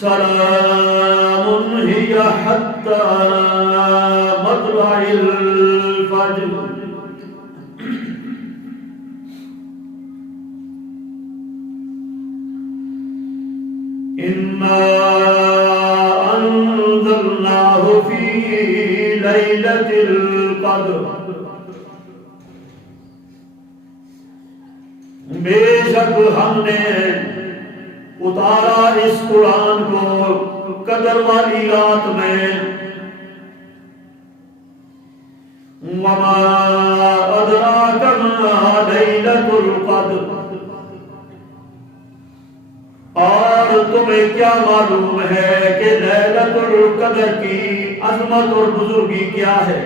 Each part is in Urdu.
سلام هي حتى مطلع الفجر إنا أنزلناه في ليلة القدر بے شک ہم نے اتارا اس قرآن کو قدر والی رات میں وما أدراك ما ليلة القدر اور تمہیں کیا معلوم ہے کہ لیلۃ القدر کی عظمت اور بزرگی کیا ہے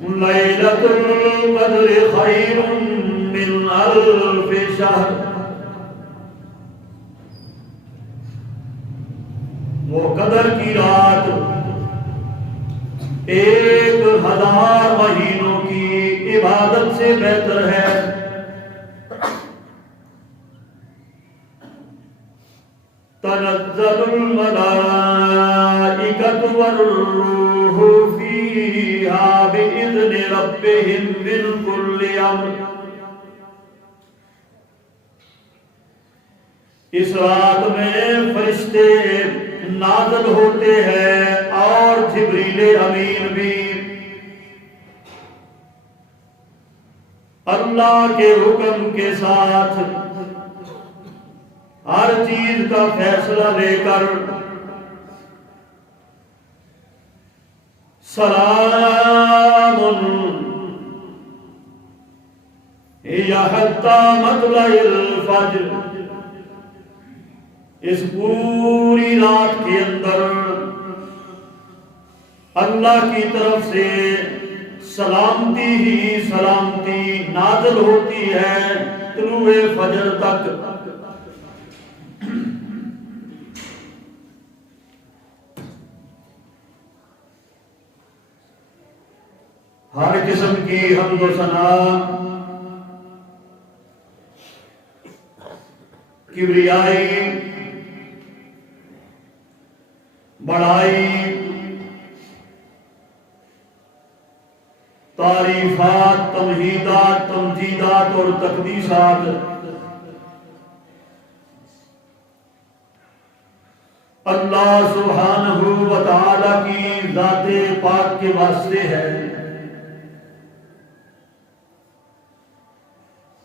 لیلۃ القدر خیر من الف شہر وہ قدر کی رات 1000 مہینوں کی عبادت سے بہتر ہے تنزل الملائکۃ والروح فیہا بإذن ربہم من کل امر اس رات میں فرشتے نازل ہوتے ہیں اور جبریل امین بھی اللہ کے حکم کے ساتھ ہر چیز کا فیصلہ لے کر سلام ہی حتی مطلع الفجر اس پوری رات کے اندر اللہ کی طرف سے سلامتی ہی سلامتی نازل ہوتی ہے طلوع فجر تک ہر قسم کی حمد و ثنا کبریائی بڑائی تعریفات تمہیدات تمجیدات اور تقدیسات اللہ سبحانہ و تعالی کی ذات پاک کے واسطے ہے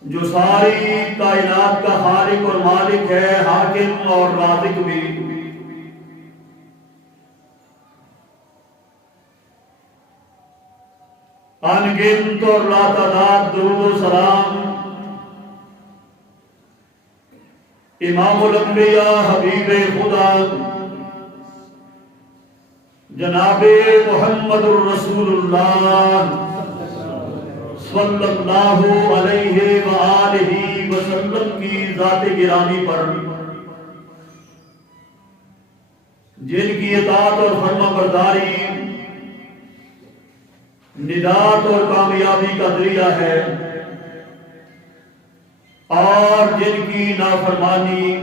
جو ساری کائنات کا خالق اور مالک ہے حاکم اور رازق بھی انگنت اور لاتعداد درود و سلام امام الانبیاء حبیب خدا جناب محمد الرسول اللہ صلی اللہ علیہ وآلہ وسلم کی ذات گرامی پر جن کی اطاعت اور فرما برداری نجات اور کامیابی کا ذریعہ ہے اور جن کی نافرمانی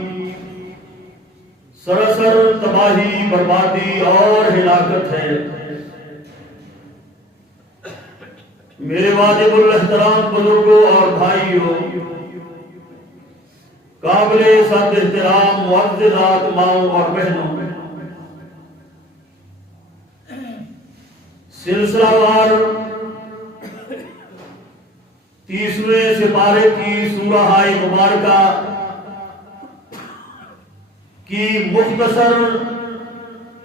سراسر تباہی بربادی اور ہلاکت ہے میرے واجب الاحترام بزرگوں اور بھائیوں قابل صد احترام معززات ماؤں اور بہنوں سلسلہ وار 30ویں سپارے کی سورہ مبارکہ کی مختصر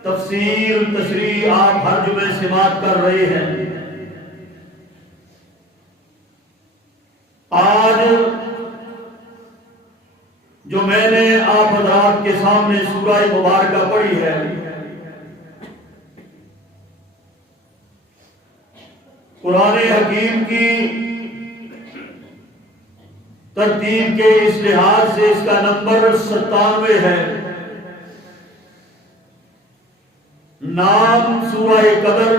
تفسیر تشریح آپ ہر جمعے سماعت کر رہے ہیں آج جو میں نے آپ حضرات کے سامنے سورہ مبارکہ پڑھی ہے قرآن حکیم کی ترتیب کے اس لحاظ سے اس کا نمبر 97 ہے نام سورہ قدر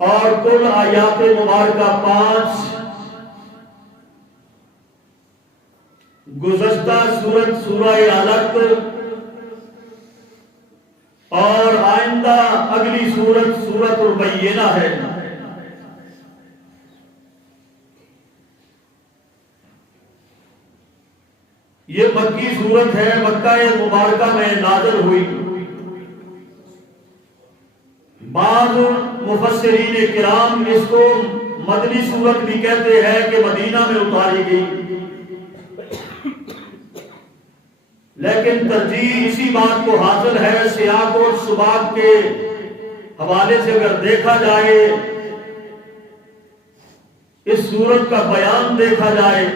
اور کل آیات مبارکہ 5 گزشتہ سورت سورہ علق اور آئندہ اگلی سورت سورت البینہ ہے۔ یہ مکی سورت ہے، مکہ مبارکہ میں نازل ہوئی۔ بعض مفسرین کرام اس کو مدنی سورت بھی کہتے ہیں کہ مدینہ میں اتاری گئی، لیکن ترجیح اسی بات کو حاصل ہے، سیاق اور سباق کے حوالے سے اگر دیکھا جائے، اس سورت کا بیان دیکھا جائے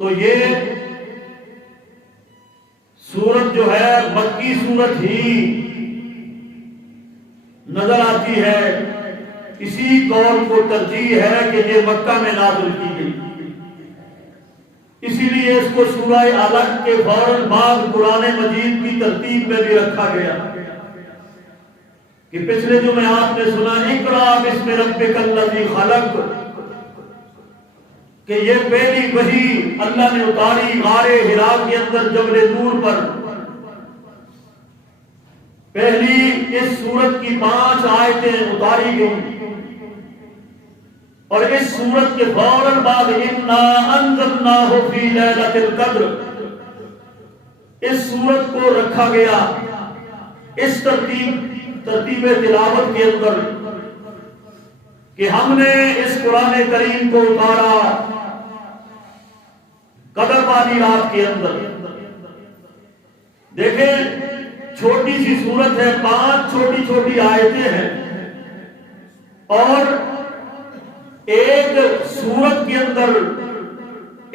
تو یہ سورت جو ہے مکی سورت ہی نظر آتی ہے۔ اسی قول کو ترجیح ہے کہ یہ مکہ میں نازل کی گئی، اسی لیے اس کو سورہ علق کے فوراً بعد قرآن مجید کی ترتیب میں بھی رکھا گیا کہ پچھلے جو میں آپ نے سنا اقرأ بسم ربک الذی خلق، کہ یہ پہلی وحی اللہ نے اتاری غار حرا کے اندر جبل نور پر۔ پہلی اس سورت کی 5 آیتیں اتاری گئیں، اور اس سورت کے فوراً بعد انا انزلناہ فی لیلۃ القدر، اس سورت کو رکھا گیا اس ترتیب تلاوت کے اندر کہ ہم نے اس قرآن کریم کو اتارا قدر والی رات کے اندر۔ دیکھیں چھوٹی سی سورت ہے، 5 چھوٹی چھوٹی آیتیں ہیں، اور ایک سورت کے اندر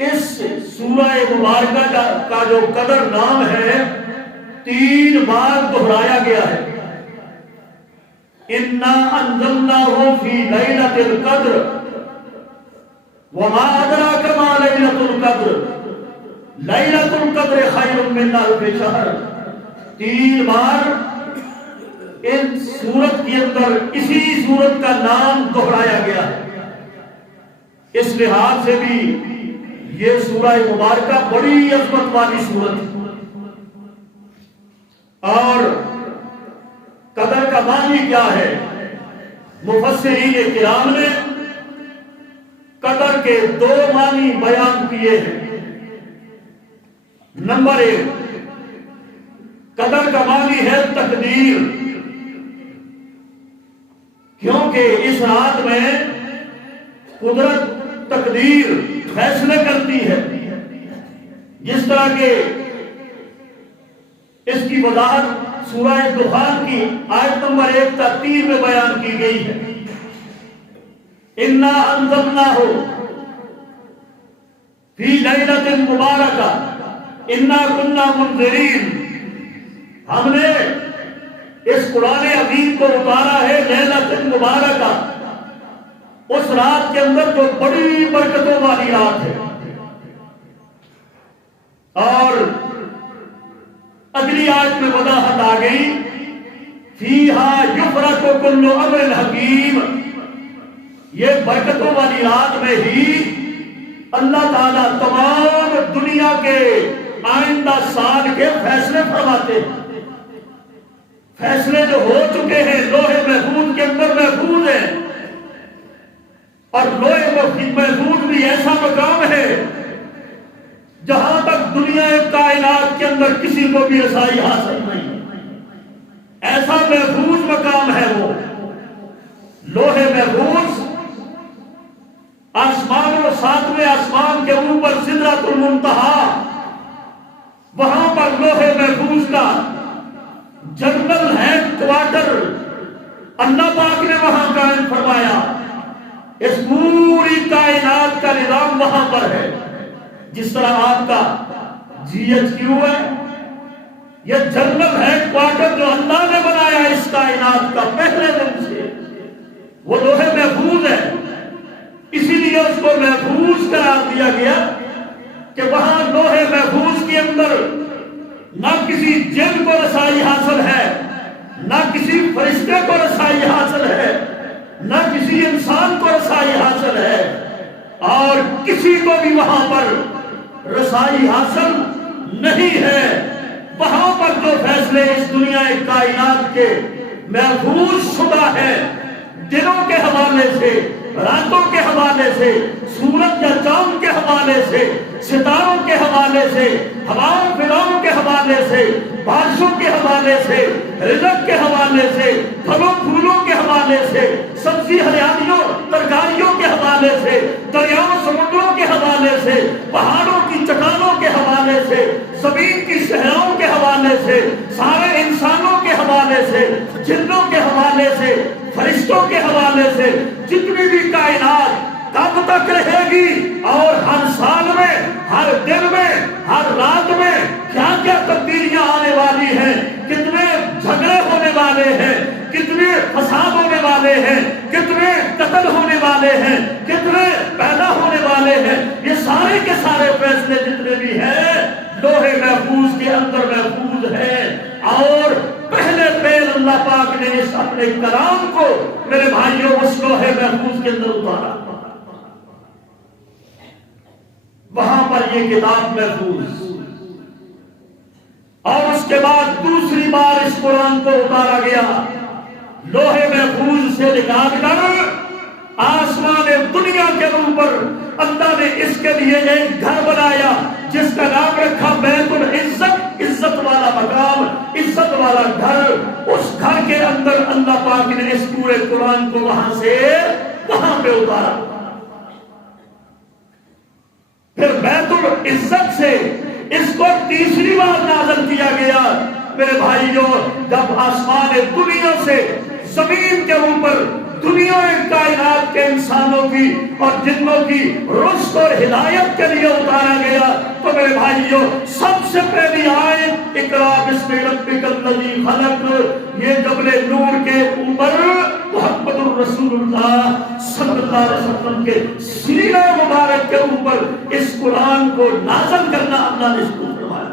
اس سورہ مبارکہ کا جو قدر نام ہے 3 بار دہرایا گیا ہے۔ انا انزلناہ فی لیلۃ القدر وما ادراک ما لیلۃ القدر لیلۃ القدر خیر من الف شہر۔ 3 بار ان سورت کے اندر اسی سورت کا نام دہرایا گیا ہے۔ اس لحاظ سے بھی یہ سورہ مبارکہ بڑی عظمت والی سورت ہے۔ اور قدر کا معنی کیا ہے؟ مفسرین کرام نے قدر کے 2 معنی بیان کیے ہیں۔ نمبر 1، قدر کا معنی ہے تقدیر، کیونکہ اس رات میں قدرت تقدیر فیصلے کرتی ہے، جس طرح کہ اس کی وضاحت سورہ دخان کی آیت نمبر 1 تا 3 میں بیان کی گئی ہے۔ انا انزلناہ فی لیلۃ مبارکہ انا کنا منذرین، ہم نے اس قرآن عظیم کو اتارا ہے لیلۃ مبارکہ، اس رات کے اندر جو بڑی برکتوں والی رات ہے۔ اور اگلی آیت میں وضاحت آ گئی فیہا یفرق کل امر حکیم، یہ برکتوں والی رات میں ہی اللہ تعالیٰ تمام دنیا کے آئندہ سال کے فیصلے فرماتے ہیں۔ فیصلے جو ہو چکے ہیں لوح محفوظ کے اندر محفوظ ہیں، اور لوح محفوظ بھی ایسا مقام ہے جہاں تک دنیا کائنات کے اندر کسی کو بھی رسائی حاصل نہیں، ایسا محفوظ مقام ہے وہ لوح محفوظ۔ آسمان و 7ویں آسمان کے اوپر سدرۃ المنتہا، وہاں پر لوح محفوظ کا جنرل ہیڈ کوارٹر اللہ پاک نے وہاں قائم فرمایا۔ اس پوری کائنات کا نظام وہاں پر ہے، جس طرح آپ کا GHQ ہے، یہ جنرل ہیڈ کوارٹر جو اللہ نے بنایا اس کائنات کا پہلے دن سے، وہ لوح محفوظ ہے۔ اسی لیے اس کو محفوظ قرار دیا گیا کہ وہاں لوح محفوظ کے اندر نہ کسی جن کو رسائی حاصل ہے، نہ کسی فرشتے کو رسائی حاصل ہے، نہ کسی انسان کو رسائی حاصل ہے، اور کسی کسی کو بھی وہاں پر رسائی حاصل نہیں ہے۔ وہاں پر جو فیصلے اس دنیا کائنات کے محفوظ شدہ ہے، دنوں کے حوالے سے، راتوں کے حوالے سے، سورج یا چاند کے حوالے سے، ستاروں کے حوالے سے، ہواؤں فضاؤں کے حوالے سے، بارشوں کے حوالے سے، رزق کے حوالے سے، پھلوں پھولوں کے حوالے سے، سبزی ہریالیوں ترکاریوں کے حوالے سے، دریاؤں سمندروں کے حوالے سے، پہاڑوں کی چٹانوں کے حوالے سے، زمین کی صحراؤں کے حوالے سے، سارے انسانوں کے حوالے سے، جنوں کے حوالے سے، فرشتوں کے حوالے سے، جتنی بھی کائنات کب تک رہے گی اور ہر سال میں، ہر دن میں، ہر رات میں کیا کیا تبدیلیاں آنے والی ہیں، کتنے جھگڑے ہونے والے ہیں، کتنے فساد ہونے والے ہیں، کتنے قتل ہونے والے ہیں، کتنے پیدا ہونے والے ہیں، یہ سارے کے سارے فیصلے جتنے بھی ہیں لوح محفوظ کے اندر محفوظ ہیں۔ اور پہلے پہل اللہ پاک نے اس اپنے کلام کو میرے بھائیوں اس لوح محفوظ کے اندر اتارا، وہاں پر یہ کتاب محفوظ، اور اس کے بعد دوسری بار اس قرآن کو اتارا گیا، لوح محفوظ سے نکال کر آسمان دنیا کے اوپر اللہ نے اس کے لیے ایک گھر بنایا جس کا نام رکھا بیت العزت، عزت والا مقام، عزت والا گھر۔ اس گھر کے اندر اللہ پاک نے اس پورے قرآن کو وہاں سے وہاں پہ اتارا۔ پھر بیت العزت سے اس کو تیسری بار نازل کیا گیا میرے بھائیوں، جب آسمان دنیا سے زمین کے اوپر دنیا کائنات کے انسانوں کی اور جنوں کی رشد اور ہدایت کے لیے اتارا گیا، تو میرے بھائیوں سب سے پہلی آیت اقرا بسم ربک الذی خلق، یہ جبل نور کے اوپر محمد الرسول اللہ صلی اللہ علیہ وسلم کے سینہ مبارک کے اوپر اس قرآن کو نازل کرنا اللہ نے اس کو فرمایا۔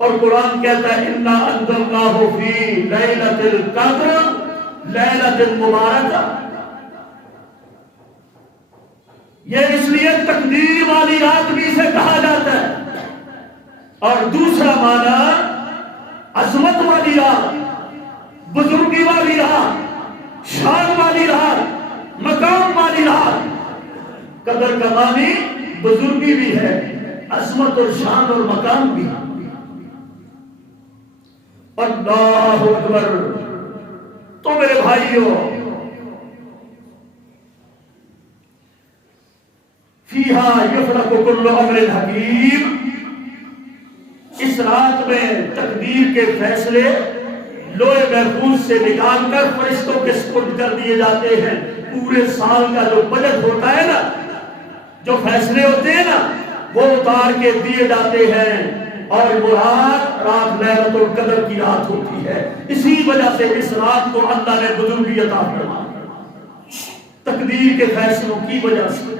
اور قرآن کہتا ہے اِنَّا أَنزَلْنَاهُ فِي لَيْلَةِ الْقَدْرِ لَيْلَةٍ مُبَارَكَةٍ، یہ اس لیے تقدیر والی رات بھی سے کہا جاتا ہے، اور دوسرا معنی عظمت والی رات، بزرگی والی رات، شان والی رات، مقام والی رات۔ قدر کا معنی بزرگی بھی ہے، عظمت اور شان اور مقام بھی ہے۔ اللہ اکبر۔ تو میرے بھائیوں فیہا یفرق کل امر حکیم، اس رات میں تقدیر کے فیصلے لوح محفوظ سے نکال کر فرشتوں کے سپرد کر دیے جاتے ہیں۔ پورے سال کا جو بجٹ ہوتا ہے نا، جو فیصلے ہوتے ہیں نا، وہ اتار کے دیے جاتے ہیں، اور وہ رات لیلۃ القدر کی رات ہوتی ہے۔ اسی وجہ سے اس رات کو اللہ نے بزرگی عطا فرمائی، تقدیر کے فیصلوں کی وجہ سے۔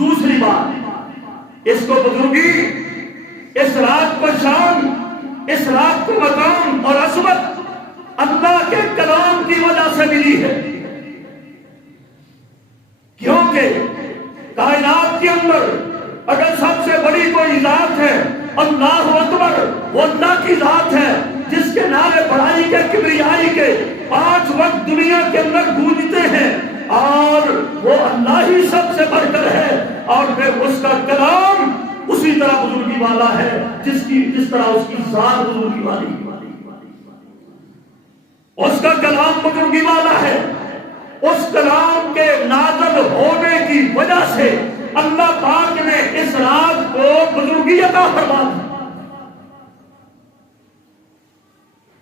دوسری بات، اس کو بزرگی، اس رات کو شان، اس رات کو مقام اور عظمت اللہ کے کلام کی وجہ سے ملی ہے، کیونکہ کائنات کے اندر اگر سب سے بڑی کوئی ذات ہے اللہ اکبر، وہ اللہ کی ذات ہے جس کے نعرے بڑائی کے، کبریائی کے 5 وقت دنیا کے اندر گونجتے ہیں، اور وہ اللہ ہی سب سے بڑھ کر ہے، اور پھر اس کا کلام اسی طرح بزرگی والا ہے جس طرح اس کی ذات بزرگی والی، اس کا کلام بزرگی والا ہے۔ اس کلام کے نازل ہونے کی وجہ سے اللہ پاک نے اس رات کو بزرگی عطا فرما دی۔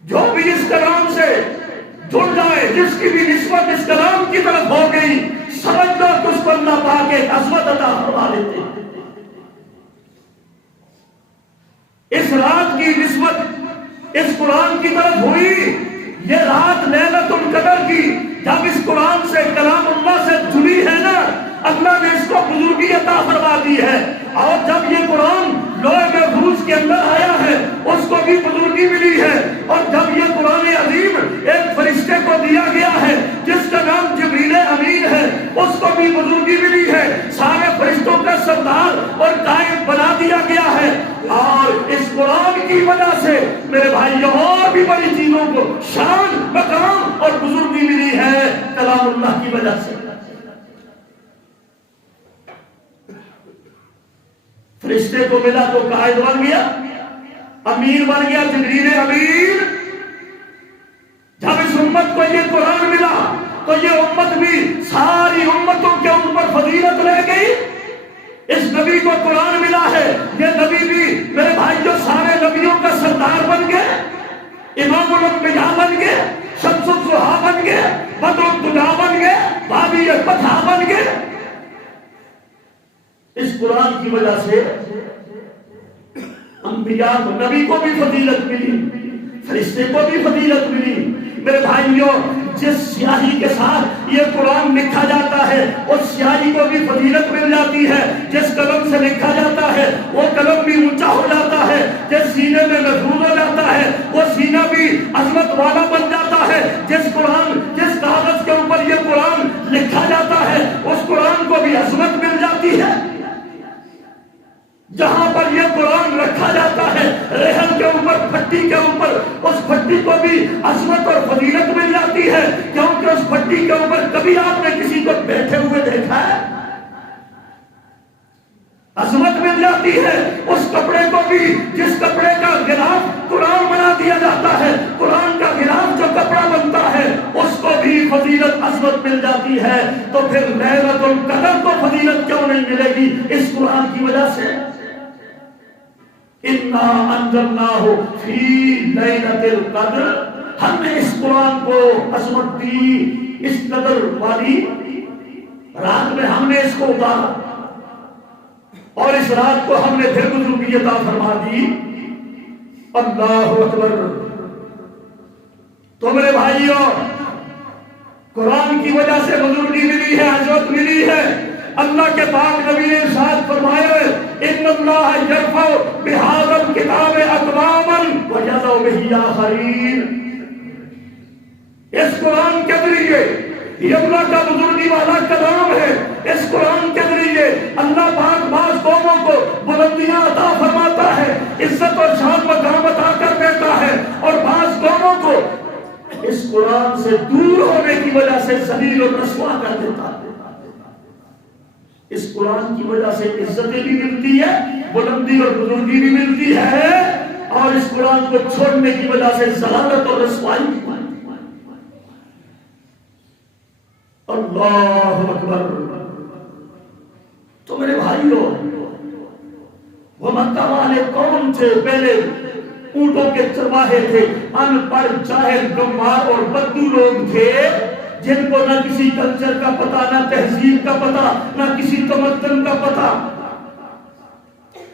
جو بھی اس کلام سے جڑ جائے، جس کی بھی نسبت اس کلام کی طرف ہو گئی، سمجھنا کہ اس کو اللہ پاک ایک عظمت عطا فرما دیتے ہیں۔ اس رات کی نسبت اس قرآن کی طرف ہوئی، یہ رات لیلۃ القدر کی جب اس قرآن سے، کلام اللہ سے جڑی ہے نا، اللہ نے اس کو بزرگی عطا فرما دی ہے۔ اور جب یہ قرآن لوح محفوظ کے اندر آیا ہے، اس کو بھی بزرگی ملی ہے۔ اور جب یہ قرآن عظیم ایک فرشتے کو دیا گیا ہے جس کا نام جبریل امین ہے، اس کو بھی میرے بھائیوں اور بھی بڑی چیزوں کو شان مقام اور بزرگی ملی ہے کلام اللہ کی وجہ سے. فرشتے کو ملا تو قائد بن گیا, امیر بن گیا, جبریل امیر. جب اس امت کو یہ قرآن ملا تو یہ امت بھی ساری امتوں کے اوپر فضیلت لے گئی. اس نبی کو قرآن ملا ہے, یہ نبی بھی میرے بھائی جو سارے نبیوں کا سردار بن گئے, امام الانبیاء بن گئے, شمس الضحیٰ بن گئے, بدر الدجا بن گئے, بابی الفتح بن گئے. اس قرآن کی وجہ سے انبیاء کو, نبی کو بھی فضیلت ملی, فرشتے کو بھی فضیلت ملی. میرے بھائیوں جس سیاہی کے ساتھ یہ قرآن لکھا جاتا ہے اس سیاہی کو بھی فضیلت مل جاتی ہے. جس قلم سے لکھا جاتا ہے وہ قلم بھی اونچا ہو جاتا ہے. جس سینے میں محفوظ ہو جاتا ہے وہ سینہ بھی عظمت والا بن جاتا ہے. جس کاغذ کے اوپر یہ قرآن لکھا جاتا ہے اس قرآن کو بھی عظمت مل جاتی ہے. جہاں پر یہ قرآن رکھا جاتا ہے رحم کے اوپر, پھٹی کے اوپر, اس پھٹی کو بھی عظمت اور فضیلت مل جاتی ہے. کیونکہ اس پھٹی کے اوپر کبھی آپ نے کسی کو بیٹھے ہوئے دیکھا ہے؟ عظمت مل جاتی ہے. اس کپڑے کو بھی, جس کپڑے کا غلاف قرآن بنا دیا جاتا ہے, قرآن کا غلاف جو کپڑا بنتا ہے اس کو بھی فضیلت عظمت مل جاتی ہے. تو پھر لیلۃ القدر کو فضیلت کیوں نہیں ملے گی؟ اس قرآن کی وجہ سے. اِنَّا أَنزَلْنَاهُ فِي لَيْلَةِ الْقَدْرِ, ہم نے اس قرآن کو عظمت دی اس قدر والی رات میں, ہم نے اس کو اتارا اور اس رات کو ہم نے پھر بزرگی عطا فرما دی. اللہ اکبر. تو میرے بھائیوں قرآن کی وجہ سے بزرگی ملی ہے, عظمت ملی ہے. اللہ کے پاک نبی نے ارشاد فرمایا ان اللہ یرفع بہذا الکتاب اقواما ویضع بہ آخرین. اس قرآن کے ذریعے, یہ اللہ کا بزرگی والا کلام ہے, اس قرآن کے ذریعے اللہ پاک بعض قوموں کو بلندیاں عطا فرماتا ہے, عزت اور شان مقام عطا کر دیتا ہے, اور بعض قوموں کو اس قرآن سے دور ہونے کی وجہ سے ذلیل اور رسوا کر دیتا ہے. اس قرآن کی وجہ سے عزتیں بھی ملتی ہے, بلندی اور بزرگی بھی ملتی ہے, اور اس قرآن کو چھوڑنے کی وجہ سے ذلت اور رسوائی بھی ملتی ہے. اللہ اکبر. تو میرے بھائیوں وہ مکہ والے کون تھے؟ پہلے اونٹوں کے چرواہے تھے, ان پڑھ جاہل گنوار اور بدو لوگ تھے جن کو نہ کسی کلچر کا پتا, نہ تہذیب کا پتا, نہ کسی تمدن کا پتا.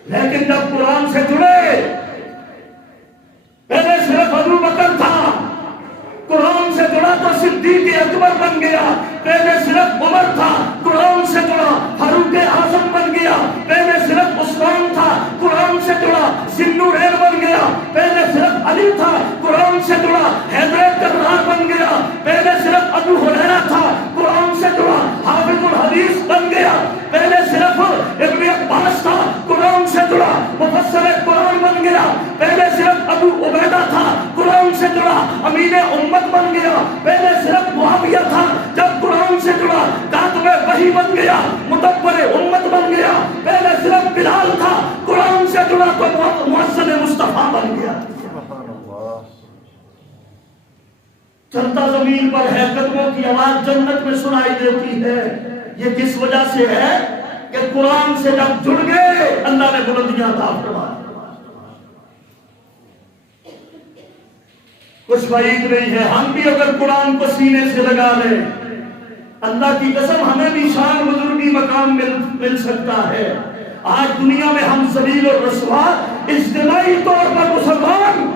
لیکن جب قرآن سے جڑے, پہلے صرف ابو بکر تھا, قرآن سے جڑا تو صدیق اکبر بن گیا. پہلے صرف عمر تھا, قرآن سے جڑا فاروق اعظم بن گیا. پہلے صرف عثمان تھا, قرآن سے جڑا ذوالنورین بن گیا. پہلے صرف علی تھا, قرآن سے جڑا حیدر کرار بن گیا. پہلے صرف ابو ہریرہ تھا, قرآن سے جڑا حافظ الحدیث بن گیا. پہلے صرف ابن عباس تھا, قرآن سے جڑا مفسر قرآن بن گیا. پہلے صرف ابو عبیدہ تھا, قرآن سے جڑا امین امت بن گیا. پہلے صرف معاویہ تھا, جب قرآن سے جڑا کاتب وحی بن گیا, مدبر امت بن گیا. پہلے صرف بلال تھا, قرآن سے جڑا تو مؤذن مصطفیٰ بن گیا. چلتا زمین پر ہے, قدموں کی آواز جنت میں سنائی دیتی ہے. یہ کس وجہ سے ہے کہ قرآن سے جب جڑ گئے اللہ نے بلندیاں عطا فرمائی. کچھ بعید نہیں ہے, ہم بھی اگر قرآن کو سینے سے لگا لیں, اللہ کی قسم ہمیں بھی شان بزرگی مقام مل سکتا ہے. آج دنیا میں ہم ذلیل اور رسوا اجتماعی طور پر مسلمان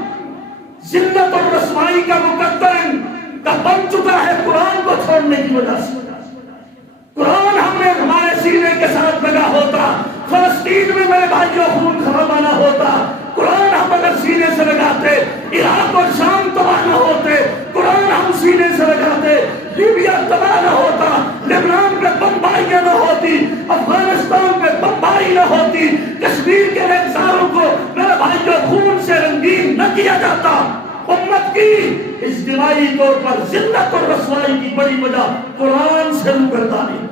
ذلت اور رسوائی کا مقدم کا بن چکا ہے قرآن کو چھوڑنے کی وجہ سے. قرآن ہم نے ہمارے سینے کے ساتھ لگا ہوتا, فلسطین میں میرے بھائیوں خون خرابہ نہ ہوتا. قرآن ہم اگر سینے سے لگاتے عراق اور شام تباہ نہ ہوتے. قرآن ہم سینے سے لگاتے لیبیا تباہ نہ ہوتا, لبنان پہ بمباریاں نہ ہوتی, افغانستان پہ بمباری نہ ہوتی, کشمیر کے ہزاروں کو میرے بھائیوں خون سے رنگین نہ کیا جاتا. اجتماعی طور پر ذلت اور رسوائی کی بڑی وجہ قرآن سے روگردانی.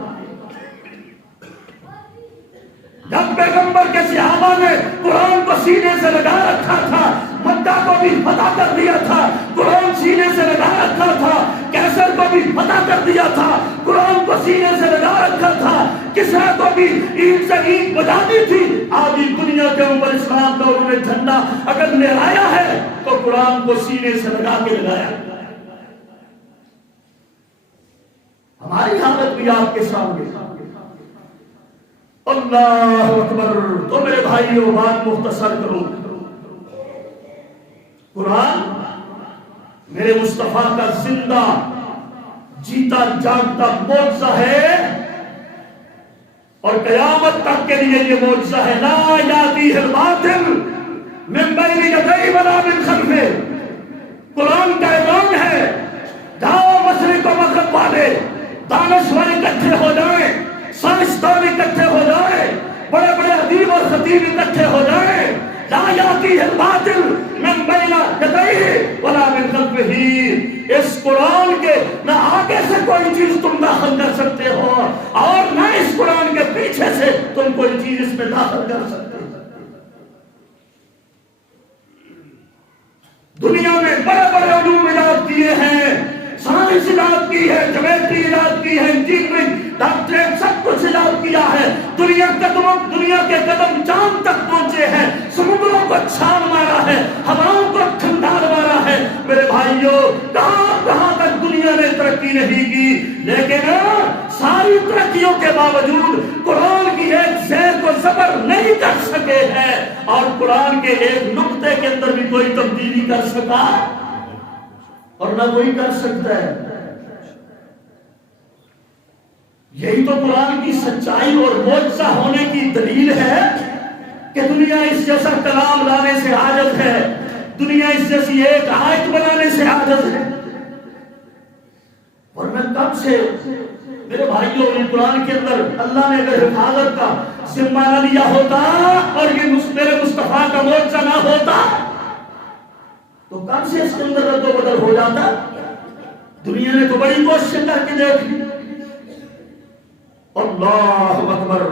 جب پیغمبر کے صحابہ نے قرآن کو سینے سے لگا رکھا تھا، مکہ کو بھی فتح کر دیا تھا، قرآن سینے سے لگا رکھا تھا، کیسر کو بھی فتح کر دیا تھا، قرآن کو سینے سے لگا رکھا تھا، کسرا کو بھی اینٹ سے اینٹ بجا دی تھی. آدھی دنیا کے اوپر اسلام کا انہوں نے جھنڈا اگر لہرایا ہے تو قرآن کو سینے سے لگا کے لگایا. ہماری حالت بھی آپ کے سامنے. اللہ اکبر. تو میرے بھائیوں بات مختصر کروں. قرآن میرے مصطفیٰ کا زندہ جیتا جاگتا معجزہ ہے اور قیامت تک کے لیے یہ معجزہ ہے. لا یاتیہ الباطل من بین یدیہ ولا من خلفہ. قرآن کا اعلان ہے جاؤ مشرق و مغرب والے دانشور اکٹھے ہو جائیں، سائنسدان اکٹھے ہو جائیں، بڑے بڑے ادیب اور خطیب اکٹھے ہو جائیں. لا یاتیہ الباطل من بین یدیہ ولا من خلفہ. اس قرآن کے نہ آگے سے کوئی چیز تم داخل کر سکتے ہو اور نہ اس قرآن کے پیچھے سے تم کوئی چیز اس میں داخل کر سکتے ہو. دنیا میں بڑے بڑے علوم ایجاد کیے ہیں، سائنس ایجاد کی ہے، جیومیٹری ایجاد کی ہے، انجینئرنگ، ڈاکٹریٹ، سب کچھ ایجاد کیا ہے. دنیا کے قدم چاند تک پہنچے ہیں، سمندروں کو چھان مارا ہے، ہواؤں کو ٹھنڈار مارا ہے. میرے بھائیوں کہاں تک دنیا نے ترقی نہیں کی، لیکن ساری ترقیوں کے باوجود قرآن کی ایک زیر کو زبر نہیں کر سکے ہیں اور قرآن کے ایک نقطے کے اندر بھی کوئی تبدیلی کر سکا اور نہ کوئی کر سکتا ہے. یہی تو قرآن کی سچائی اور معجزہ ہونے کی دلیل ہے کہ دنیا اس جیسا کلام لانے سے عاجز ہے، دنیا اس جیسی ایک آیت بنانے سے عاجز ہے. اور میں تب سے میرے بھائیوں نے قرآن کے اندر اللہ نے اگر حفاظت کا ذمہ نہ لیا ہوتا اور یہ میرے مصطفیٰ کا معجزہ نہ ہوتا تو کب سے اس کے اندر رد و بدل ہو جاتا. دنیا نے تو بڑی کوشش کر کے دیکھ لی. اللہ اکبر.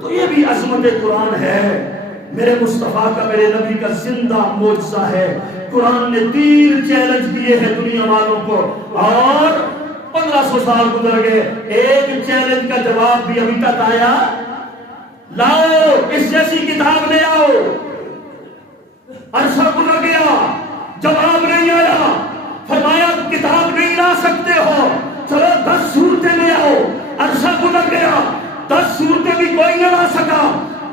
تو یہ بھی عظمت قرآن ہے، میرے مصطفیٰ کا، میرے نبی کا زندہ معجزہ ہے. قرآن نے 3 چیلنج دیے ہیں دنیا والوں کو اور 1500 سال گزر گئے، ایک چیلنج کا جواب بھی ابھی تک آیا. لاؤ اس جیسی کتاب لے آؤ. عرصہ گزر گیا، جواب نہیں آیا. فرمایا کتاب نہیں لا سکتے ہو، چلو 10 صورتیں لے آؤ. عرصہ گزر گیا، 10 صورتیں بھی کوئی نہ لا سکا.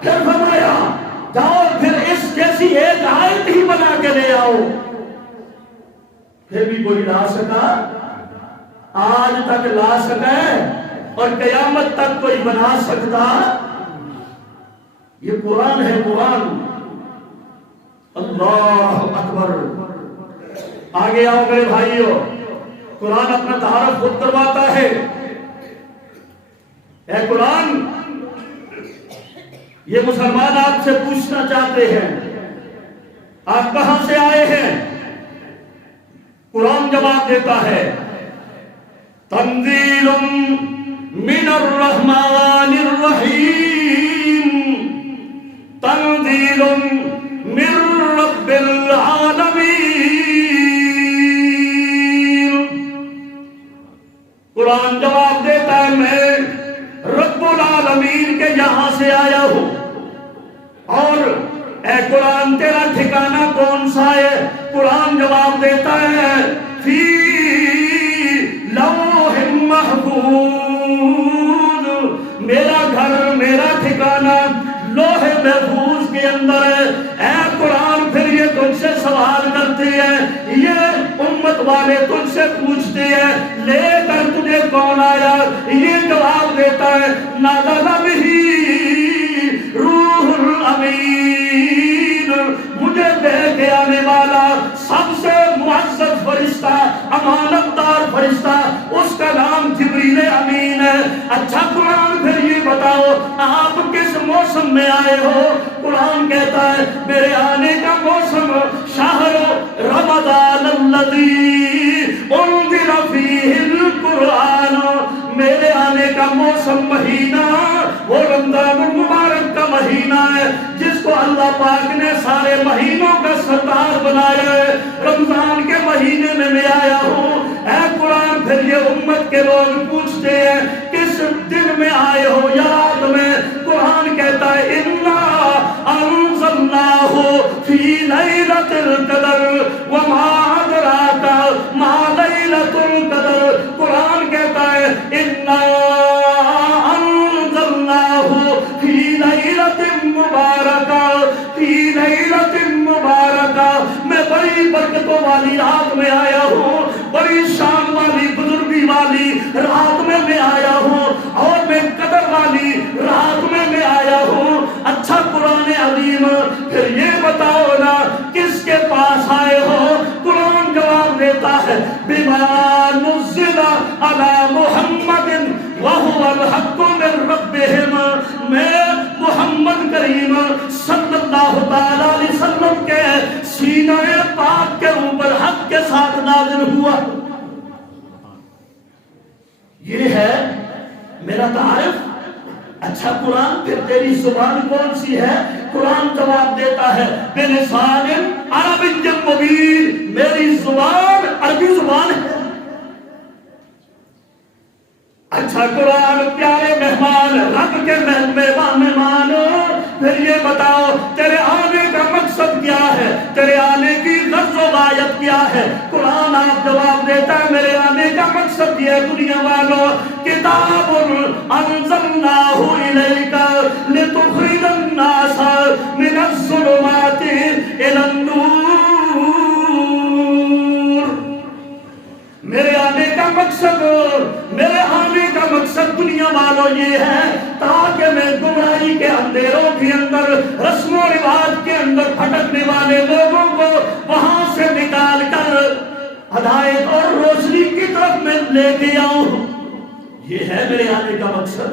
پھر فرمایا جاؤ پھر اس جیسی ایک آیت ہی بنا کے لے آؤ. پھر بھی کوئی لا سکا؟ آج تک لا سکا اور قیامت تک کوئی بنا سکتا؟ یہ قرآن ہے، قرآن. اللہ اکبر. آگے آؤ میرے بھائیوں. قرآن اپنا تعارف خود کرواتا ہے. اے قرآن، یہ مسلمان آپ سے پوچھنا چاہتے ہیں آپ کہاں سے آئے ہیں. قرآن جواب دیتا ہے تنزیل من الرحمن الرحیم، تنزیل من رب العالمین. قرآن جواب دیتا ہے میں رب العالمین کے یہاں سے آیا ہوں. اور اے قرآن تیرا ٹھکانہ کون سا ہے؟ قرآن جواب دیتا ہے فی لوح محفوظ. میرا گھر، میرا ٹھکانہ لوح محفوظ کے اندر ہے. اے قرآن پھر یہ تجھ سے سوال کرتے ہیں، یہ امت والے تجھ سے پوچھتے ہیں لے کر تجھے کون آیا؟ یہ جواب دیتا ہے نازل بہ روح الامین، مجھے دے کے آنے والا سب سے معزز فرشتہ، امانت دار فرشتہ، اس کا نام جبریل امین ہے. اچھا قرآن پھر یہ بتاؤ آپ کس موسم میں آئے ہو؟ قرآن کہتا ہے میرے آنے کا موسم شہر رمضان الذی کا موسم مہینہ وہ رمضان المبارک کا مہینہ ہے جس کو اللہ پاک نے سارے مہینوں کا سردار بنایا ہے. رمضان کے مہینے میں میں آیا ہوں. اے قرآن پھر یہ امت کے لوگ پوچھتے ہیں کس دن میں آئے ہو یا رات میں؟ قرآن کہتا ہے اِنَّا أَنزَلْنَاهُ فِي لَيْلَةِ الْقَدْرِ وَمَا أَدْرَاكَ مَا لَيْلَةُ الْقَدْرِ. قرآن کہتا ہے اِنَّا أَنزَلْنَاهُ فِي لَيْلَةٍ مُبَارَكَةٍ فِي لَيْلَةٍ مُبَارَكَةٍ. میں بڑی برکتوں والی رات میں آیا ہوں, بڑی شان والی بزرگی والی رات میں آیا ہوں, اور میں قدر والی رات میں آیا ہوں. اچھا قرآن عظیم پھر یہ بتاؤ نا کس کے پاس آئے ہو؟ قرآن جواب دیتا ہے بما نزل علی محمد وهو الحق من ربهم. میں محمد کریم صلی اللہ تعالی علیہ وسلم کے سینہ پاک کے اوپر حق کے ساتھ نازل ہوا. یہ ہے میرا تعارف. اچھا قرآن پھر تیری زبان کون سی ہے؟ قرآن جواب دیتا ہے بلسان عربی مبین. میری زبان عربی زبان ہے. اچھا قرآن پیارے مہمان رب کے مہمان پھر یہ بتاؤ تیرے آنے کا مقصد کیا ہے؟ تیرے آنے کی غرض و غایت کیا ہے؟ قرآن آپ جواب دیتا ہے میرے آنے کا مقصد یہ ہے دنیا والوں کتاب انزلناہ الیک لتخرج الناس من الظلمات الی النور. میرے آنے کا مقصد دنیا والوں یہ ہے تاکہ میں گمراہی کے اندھیروں کے اندر رسم و رواج کے اندر بھٹکنے والے لوگوں کو وہاں سے نکال کر ہدایت اور روشنی کی طرف میں لے کے آؤں. یہ ہے میرے آنے کا مقصد.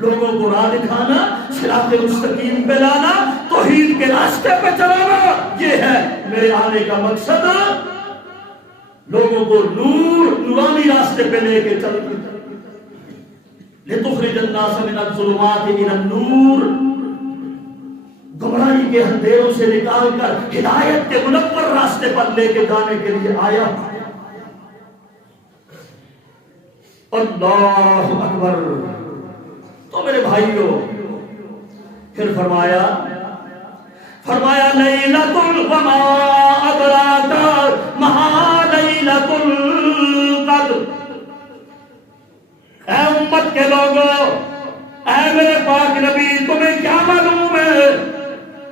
لوگوں کو راہ دکھانا, صراط مستقیم پہ لانا, توحید کے راستے پہ چلانا, یہ ہے میرے آنے کا مقصد. لوگوں کو نورانی راستے پہ لے کے چلنا. لتخرج الناس من الظلمات الى النور. گمراہی کے اندھیروں سے نکال کر ہدایت کے منور راستے پر لے کے جانے کے لیے آیا. اللہ اکبر. تو میرے بھائیوں پھر فرمایا لیلۃ وما ادراک ما لیلۃ القدر. اے امت کے لوگوں, اے میرے پاک نبی, تمہیں کیا معلوم ہے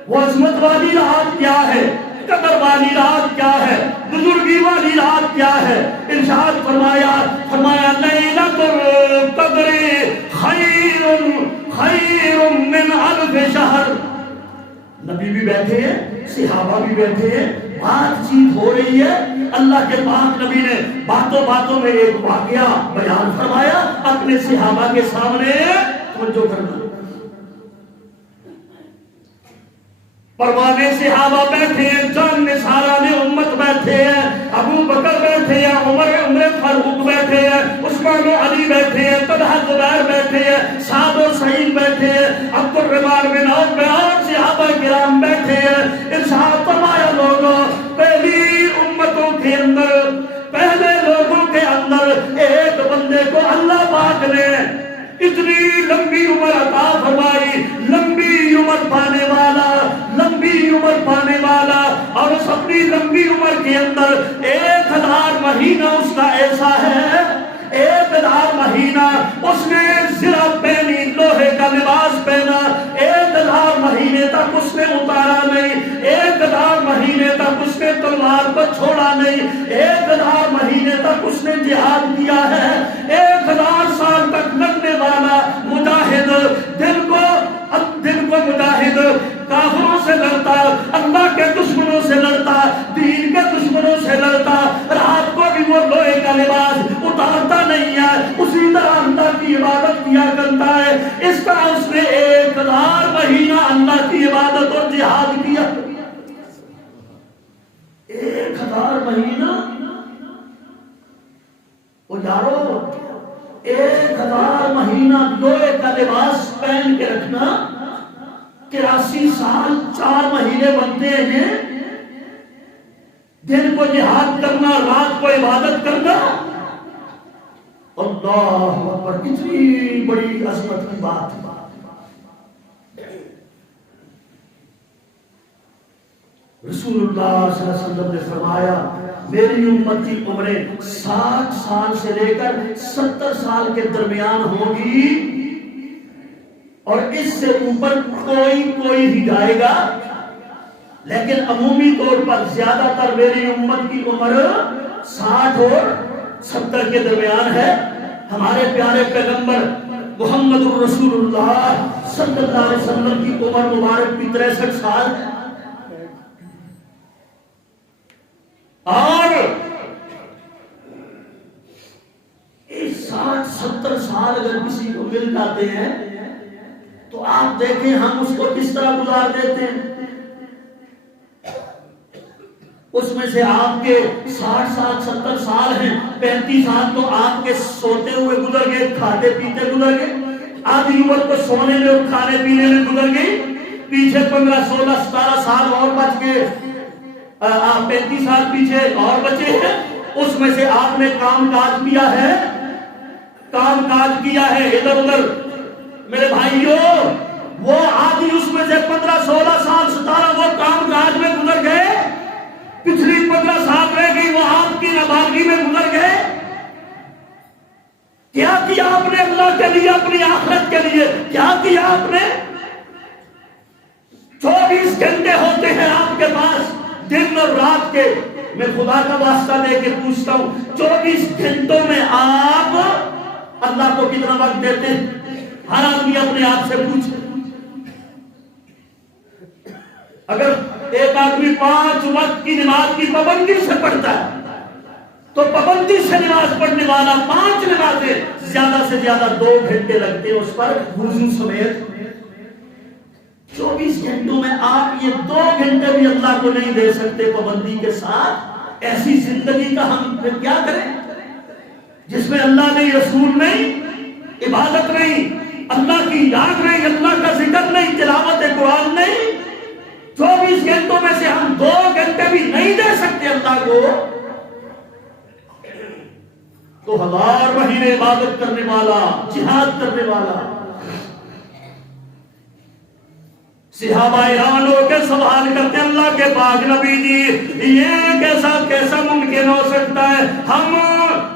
وہ عظمت والی رات کیا ہے, قدر والی رات کیا ہے, بزرگی والی رات کیا ہے؟ ارشاد فرمایا لیلۃ القدر خیر من الف شہر. نبی بھی بیٹھے ہیں, صحابہ بھی بیٹھے ہیں, بات چیت ہو رہی ہے. اللہ کے پاک نبی نے باتوں میں ایک واقعہ بیان فرمایا اپنے صحابہ کے سامنے. توجہ کرنا, پروانے صحابہ بیٹھے ہیں, جان نثارہ نے امت بیٹھے ہیں, ابو بکر بیٹھے ہیں, عمر فاروق بیٹھے ہیں, عثمان و علی بیٹھے ہیں, طلحہ زبیر بیٹھے ہیں, سعد و سعید بیٹھے ہیں, عبد الرحمن بن عوف میں اور صحابہ کرام بیٹھے ہیں. ارشاد فرمایا لوگوں, پہلی امتوں کے اندر, پہلے لوگوں کے اندر ایک بندے کو اللہ پاک نے اتنی لمبی عمر عطا فرمائی, لمبی عمر پانے والا, اور اس اپنی لمبی عمر کے اندر 1000 مہینہ اس کا ایسا ہے, 1000 مہینہ اس نے زرہ پہنی, لوہے کا لباس پہنا, 1000 مہینے تک اس نے اتارا نہیں, 1000 مہینے تک اس نے تلوار کو چھوڑا نہیں, 1000 مہینے تک اس نے جہاد کیا ہے. 1000 سال تک لڑنے والا مجاہد, دل کو مجاہد کافروں سے لڑتا, اللہ کے دشمنوں سے لڑتا, دین کے دشمنوں سے لڑتا, رات کو بھی وہ لوہے کا لباس اتارتا نہیں ہے, اسی طرح اللہ کی عبادت کیا کرتا ہے. اس طرح اس نے 1000 مہینہ اللہ کی عبادت اور جہاد کیا. 1000 مہینہ. وہ یارو 1000 مہینہ لباس پہن کے رکھنا، 83 سال 4 مہینے بنتے ہیں یہ، دن کو جہاد کرنا، رات کو عبادت کرنا، اللہ اکبر، کتنی بڑی عظمت کی بات ہے۔ رسول اللہ صلی اللہ علیہ وسلم نے فرمایا میری امت کی عمریں 60 سال سے لے کر 70 سال کے درمیان ہوگی، اور اس سے اوپر کوئی ہی جائے گا، لیکن عمومی طور پر زیادہ تر میری امت کی عمر 60 اور 70 کے درمیان ہے۔ ہمارے پیارے پیغمبر محمد الرسول اللہ صلی اللہ علیہ وسلم کی عمر مبارک کی 63 سال ہے، اور 60-70 سال اگر کسی کو مل جاتے ہیں تو آپ دیکھیں ہم اس کو کس طرح گزار دیتے ہیں۔ اس میں سے آپ کے 60 سال 70 سال ہیں، 35 سال تو آپ کے سوتے ہوئے گزر گئے، کھاتے پیتے گزر گئے، آدھی عمر تو سونے میں اور کھانے پینے میں گزر گئی، پیچھے 15 16 17 سال اور بچ گئے، 35 سال پیچھے اور بچے ہیں۔ اس میں سے آپ نے کام کاج کیا ہے ادھر ادھر، میرے بھائیوں وہ آدھی اس میں سے 15 16 سال 17 وہ کام کاج میں گزر گئے، پچھلی 15 سال رہ گئی وہ آپ کی نابالغی میں گزر گئے۔ کیا کیا آپ نے اللہ کے لیے، اپنی آخرت کے لیے کیا کیا آپ نے؟ 24 گھنٹے ہوتے ہیں آپ کے پاس دن اور رات کے، میں خدا کا واسطہ دے کے پوچھتا ہوں 24 گھنٹوں میں آپ اللہ کو کتنا وقت دیتے ہیں؟ ہر آدمی اپنے آپ سے پوچھے۔ اگر ایک آدمی 5 وقت کی نماز کی پابندی سے پڑھتا ہے تو پابندی سے نماز پڑھنے والا 5 نمازیں زیادہ سے زیادہ 2 گھنٹے لگتے ہیں اس پر وضو سمیت۔ 24 گھنٹوں میں آپ یہ 2 گھنٹے بھی اللہ کو نہیں دے سکتے پابندی کے ساتھ، ایسی زندگی کا ہم پھر کیا کریں جس میں اللہ نہیں، رسول نہیں، عبادت نہیں، اللہ کی یاد نہیں، اللہ کا ذکر نہیں، تلاوت قرآن نہیں۔ 24 گھنٹوں میں سے ہم 2 گھنٹے بھی نہیں دے سکتے اللہ کو، تو 1000 مہینے عبادت کرنے والا، جہاد کرنے والا صحابہ ایران ہو کے سوال کرتے اللہ کے پاک نبی جی یہ کیسا ممکن ہو سکتا ہے، ہم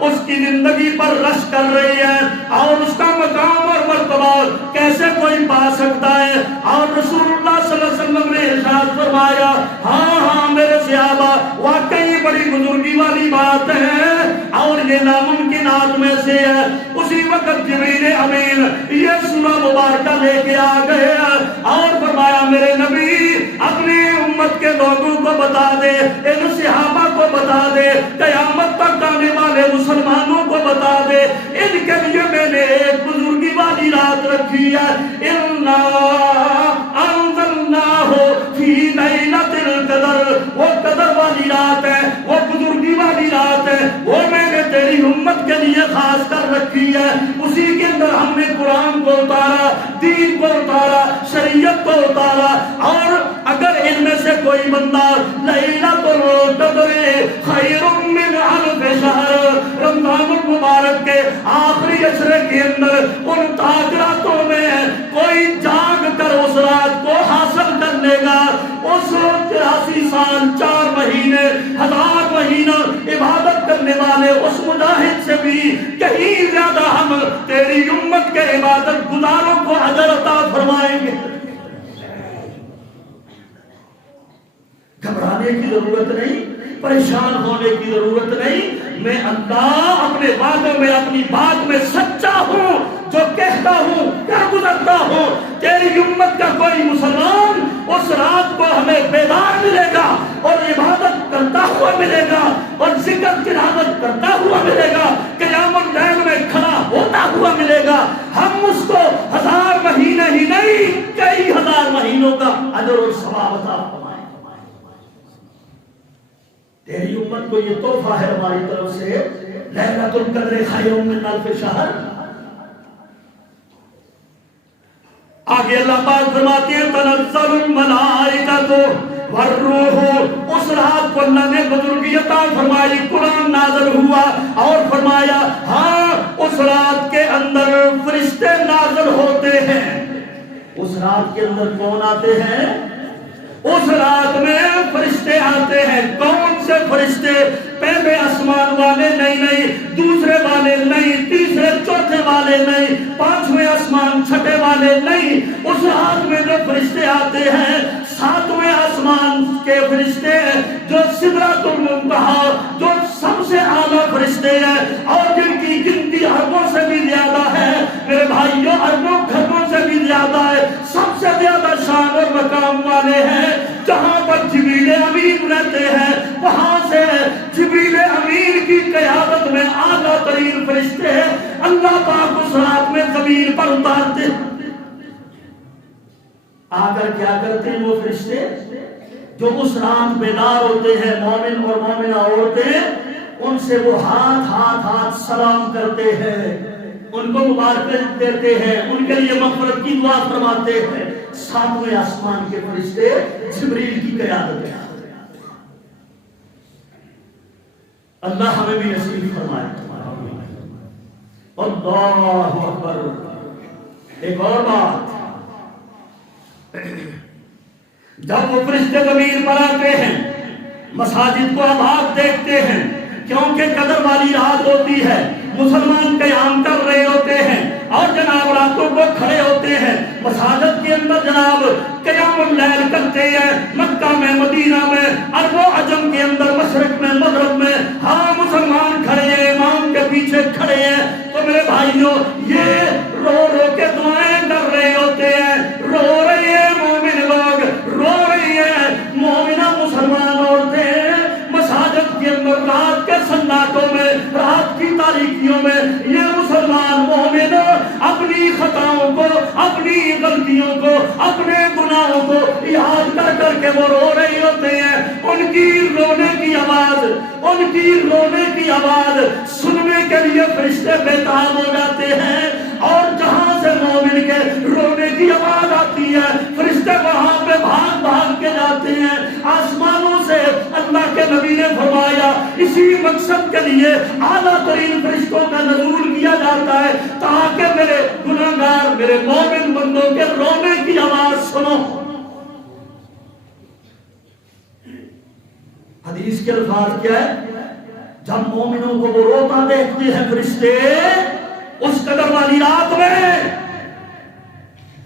اس کی زندگی پر رش کر رہی ہے اور اس کا مقام اور مرتبہ کیسے کوئی پا سکتا ہے؟ اور رسول اللہ صلی اللہ علیہ وسلم نے ارشاد فرمایا ہاں میرے صحابہ واقعی بڑی بزرگی والی بات ہے اور یہ ناممکنات میں سے ہے۔ اسی وقت جبریل امین یہ سورہ مبارکہ لے کے آ گئے اور فرمایا میرے نبی اپنی امت کے لوگوں کو بتا دے، ان صحابہ کو بتا دے، قیامت تک آنے والے مسلمانوں کو بتا دے، ان کے لیے میں نے ایک بزرگی والی رات رکھی ہے، اِنَّا أَنزَلْنَاهُ فِي لَيْلَةِ الْقَدْرِ، وہ قدر والی رات ہے، وہ بزرگی والی رات ہے، وہ میں نے تیری امت کے لیے خاص کر رکھی ہے۔ اسی کے اندر ہم نے قرآن کو اتارا، دین کو اتارا، شریعت کو اتارا، اور اگر ان میں سے کوئی بندہ لیلۃ القدر خیر من الف شہر، رمضان المبارک کے آخری عشرے کے اندر ان تاجراتوں میں کوئی جاگ کر اس رات کو حاصل کر لے گا، اس 83 سال 4 مہینے 1000 مہینہ عبادت کرنے والے اس مجاہد سے بھی کہیں زیادہ ہم تیری امت کے عبادت گزاروں کو اجر عطا فرمائیں گے۔ گھبرانے کی ضرورت نہیں، پریشان ہونے کی ضرورت نہیں، میں اللہ اپنے وعدوں میں اپنی بات میں سچا ہوں، جو کہتا ہوں کیا گزرتا ہوں۔ تیری امت کا کوئی مسلمان اس رات کو ہمیں بیدار ملے گا اور عبادت کرتا ہوا ملے گا اور ذکر تلاوت کرتا ہوا ملے گا، قیام اللیل میں کھڑا ہوتا ہوا ملے گا، ہم اس کو 1000 مہینے ہی نہیں کئی 1000 مہینوں کا اجر اور ثواب عطا فرمائے۔ تیری امت کو یہ تحفہ ہے ہماری طرف سے، لیلۃ القدر خیر من الف شہر۔ آگے اللہ پاک فرماتے ہیں تنزل الملائکۃ والروح، اس رات کو اللہ نے بزرگی عطا فرمائی، قرآن نازل ہوا اور فرمایا ہاں اس رات کے اندر فرشتے نازل ہوتے ہیں۔ اس رات کے اندر کون آتے ہیں؟ اس رات میں فرشتے آتے ہیں۔ کون سے فرشتے؟ پہلے آسمان والے نہیں، دوسرے والے نہیں، تیسرے چوتھے والے نہیں، پانچویں آسمان چھٹے والے نہیں۔ اس رات میں جو فرشتے آتے ہیں ساتویں آسمان کے فرشتے ہیں، جو سدرۃ المنتہا، جو سب سے اعلیٰ فرشتے ہیں اور جن کی گنتی اربوں سے بھی زیادہ ہے میرے بھائیوں، اربوں خربوں سے بھی زیادہ ہے، سب سے زیادہ شان اور مقام والے ہیں۔ جہاں پر جبریل امین رہتے ہیں وہاں سے جبریل امین کی قیادت میں اعلیٰ ترین فرشتے ہیں اللہ پاک اس رات میں زمین پر اتارتے ہیں۔ آ کر کیا کرتے ہیں وہ فرشتے؟ جو اس رات بیدار ہوتے ہیں مومن اور مومنہ عورتیں، ان سے وہ ہاتھ سلام کرتے ہیں، ان کو مبارکت دیتے ہیں، ان کے لیے مغفرت کی دعا فرماتے ہیں۔ ساتویں آسمان کے فرشتے جبریل کی قیادت میں اللہ ہمیں بھی نصیب فرمائے۔ اللہ اکبر۔ ایک اور بات، جب وہ فرشتے زمین پر آتے ہیں مساجد کو آباد دیکھتے ہیں، کیونکہ قدر والی رات ہوتی ہے، مسلمان قیام کر رہے ہوتے ہیں اور جناب راتوں کو کھڑے ہوتے ہیں مساجد کے اندر، جناب قیام اللیل کرتے ہیں مکہ میں، مدینہ میں، عرب و عجم کے اندر، مشرق میں، مغرب میں، ہاں مسلمان کھڑے ہیں، امام کے پیچھے کھڑے ہیں۔ تو میرے بھائیوں یہ رو رو کے دعائیں کر رہے ہوتے ہیں، رو رہی ہے مومن لوگ، رو رہی ہے مومنہ مسلمان عورتیں مساجد کے اندر رات کے سناتوں میں، رات کی تاریکیوں میں یہ مسلمان مومن اپنی خطاؤں کو، اپنی غلطیوں کو، اپنے گناہوں کو یاد کر کر کے وہ رو رہے ہوتے ہیں۔ ان کی رونے کی آواز، ان کی رونے کی آواز سننے کے لیے فرشتے بیتاب ہو جاتے ہیں، اور جہاں سے مومن کے رونے کی آواز آتی ہے فرشتے وہاں پہ بھاگ بھاگ کے جاتے ہیں۔ آسمانوں سے اللہ کے نبی نے فرمایا اسی مقصد کے لیے اعلیٰ ترین فرشتوں کا نزول کیا جاتا ہے تاکہ میرے گناہگار، میرے مومن بندوں کے رونے کی آواز سنو۔ حدیث کے الفاظ کیا ہے؟ جب مومنوں کو وہ روتا دیکھتے ہیں فرشتے اس قدر والی رات میں،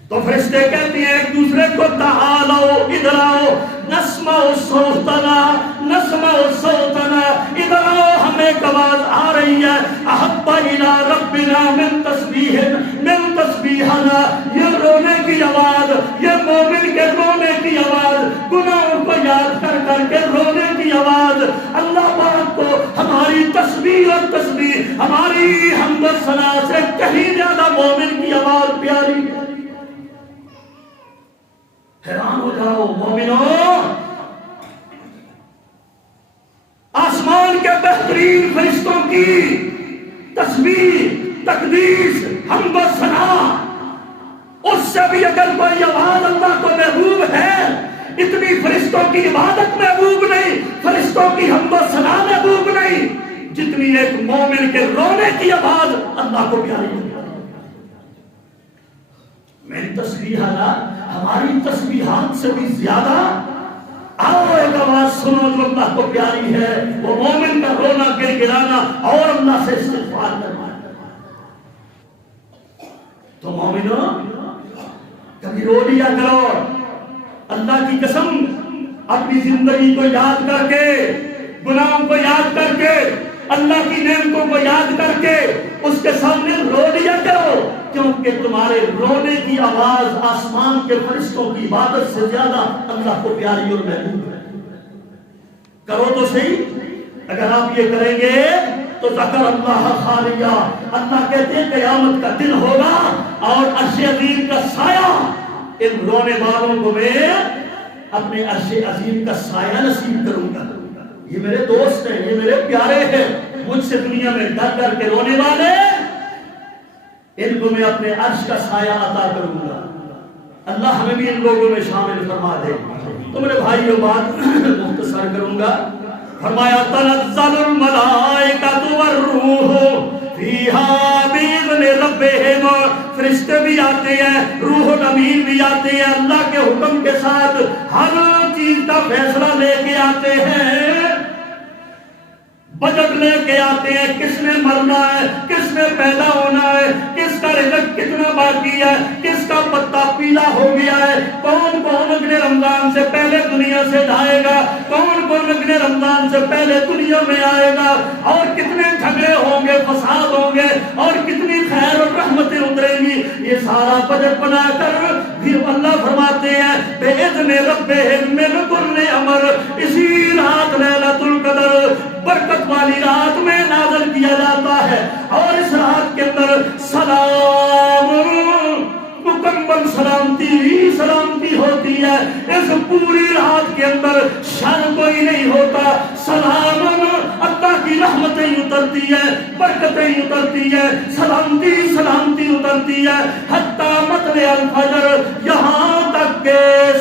تو فرشتے کہتے ہیں ایک دوسرے کو تعالو ادھر آؤ، نسمع صوتنا، نسمع صوتنا، ادھر آؤ ہمیں ایک آواز آ رہی ہے، احب الی ربنا من تسبیحنا، یہ رونے کی آواز، یہ مومن کے رونے کی آواز، گناہوں کو یاد کر کر کے رونے کی آواز، اللہ پاک کو ہماری تسبیح اور تسبیح، ہماری حمد و ثنا سے کہیں زیادہ مومن کی آواز پیاری ہے۔ حیران ہو جاؤ مومنوں، آسمان کے بہترین فرشتوں کی تسبیح، تقدیس، حمد و ثنا، اس سے بھی اگر کوئی آواز اللہ کو محبوب ہے، اتنی فرشتوں کی عبادت محبوب نہیں، فرشتوں کی حمد و ثنا محبوب نہیں جتنی ایک مومن کے رونے کی آواز اللہ کو پیاری ہے۔ میری تسبیح ہماری تسبیحات سے بھی زیادہ آؤ ایک آواز سنو جو اللہ کو پیاری ہے، وہ مومن کا رونا گر گرانا اور اللہ سے استغفار کرنا۔ تو مومنوں کبھی رو لیا کرو، اللہ کی قسم اپنی زندگی کو یاد کر کے، گناہوں کو یاد کر کے، اللہ کی نعمتوں کو یاد کر کے اس کے سامنے رو لیا کرو، کیونکہ تمہارے رونے کی آواز آسمان کے فرشتوں کی عبادت سے زیادہ اللہ کو پیاری اور محبوب ہے۔ کرو تو صحیح، اگر آپ یہ کریں گے تو ذکر اللہ خالیہ، اللہ کہتے ہیں قیامت کا دن ہوگا اور عرش عظیم کا سایہ ان رونے والوں کو میں اپنے عرش عظیم کا سایہ نصیب کروں گا۔ یہ میرے دوست ہیں، یہ میرے پیارے ہیں، مجھ سے دنیا میں ڈر ڈر کے رونے والے، ان کو میں اپنے عرش کا سایہ عطا کروں گا۔ اللہ ہمیں بھی ان لوگوں میں شامل فرما دے۔ تو میرے بھائیو بات مختصر کروں گا۔ فرمایا تنزل الملائکۃ والروح فیہا بإذن ربہم، فرشتے بھی آتے ہیں، روح الامین بھی آتے ہیں، اللہ کے حکم کے ساتھ ہر چیز کا فیصلہ لے کے آتے ہیں، بجٹ لے کے آتے ہیں، کس نے مرنا ہے، کس نے پیدا ہونا ہے، کس کا رزق کتنا باقی ہے، کس کا پتا پیلا ہو گیا ہے، کون کون اگلے رمضان سے پہلے دنیا سے جائے گا، کون کون اگلے رمضان سے پہلے دنیا میں آئے گا، اور کتنے جھگڑے ہوں گے، فساد ہوں گے، اور کتنی خیر اور رحمتیں اتریں گی، یہ سارا بجٹ بنا کر پھر اللہ فرماتے ہیں بِإِذْنِ رَبِّهِم مِّن كُلِّ أَمْرٍ، اسی رات لیلۃ القدر برکت والی رات میں نازل کیا جاتا ہے، اور اس رات کے اندر سلام، مکمل سلامتی ہی سلامتی ہوتی ہے، اس پوری رات کے اندر شر کوئی نہیں ہوتا، سلام، اللہ کی رحمتیں اترتی ہے، برکتیں اترتی ہے، سلامتی سلامتی اترتی ہے، حتی مطلع الفجر، یہاں تک کہ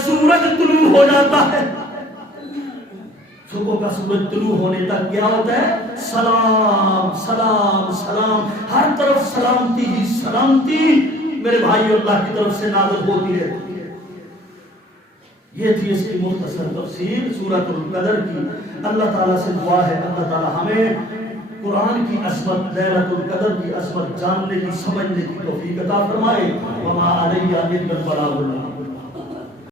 سورج طلوع ہو جاتا ہے۔ صبح کا سورج طلوع ہونے تک کیا ہوتا ہے؟ سلام سلام سلام، ہر طرف سلامتی ہی سلامتی میرے بھائی اللہ کی طرف سے نازل ہوتی رہتی ہے۔ یہ تھی اس کی مختصر تفسیر سورۃ القدر کی۔ اللہ تعالیٰ سے دعا ہے اللہ تعالیٰ ہمیں قرآن کی عظمت، لیلۃ القدر کی عظمت جاننے کی، سمجھنے کی توفیق عطا فرمائے۔ وما علیہ الا البلاغ المبین۔